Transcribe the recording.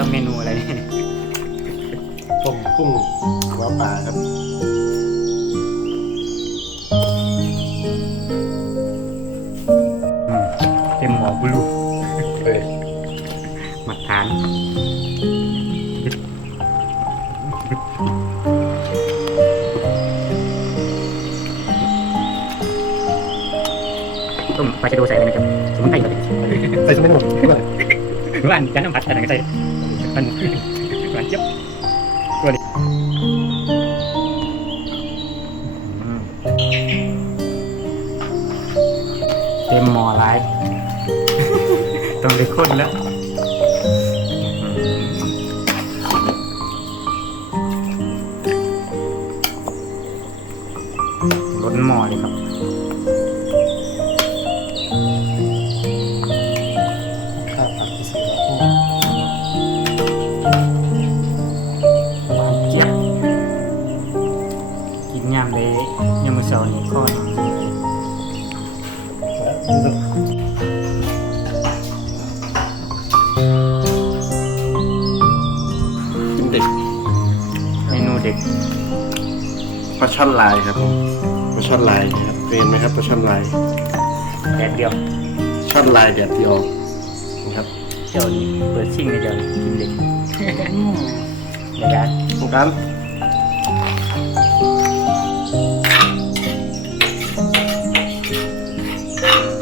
อบเมนูอะไรต้มกุ้งหัวปลาครับเต็มหมอบลูเฮ้ยมาทานต้มปลาชะโดใส่อะไรไหมครับสมุนไพรก็ได้ใส่สมัยหนุ่มด้วยหวานกันน้ำผัดอะไรก็ใส่ มันหวานเจี๊ยบตัวนี้อืมเต็มหม้อหลายต้องไปค้นแล้วล้นหม้อเลยครับ กินยามเลยยามมื้อเช้านี่ข้อหนึ่งกินเลยกินเด็กเมนูเด็กปลาช่อนลายครับผมปลาช่อนลายนะครับเคยเห็นไหมครับปลาช่อนลายแดดเดียวช่อนลายแดดเดียวนะครับเจ้านี่เปิดชิ่งในเจ้านี่กินเด็กระยะโครงการ Bye.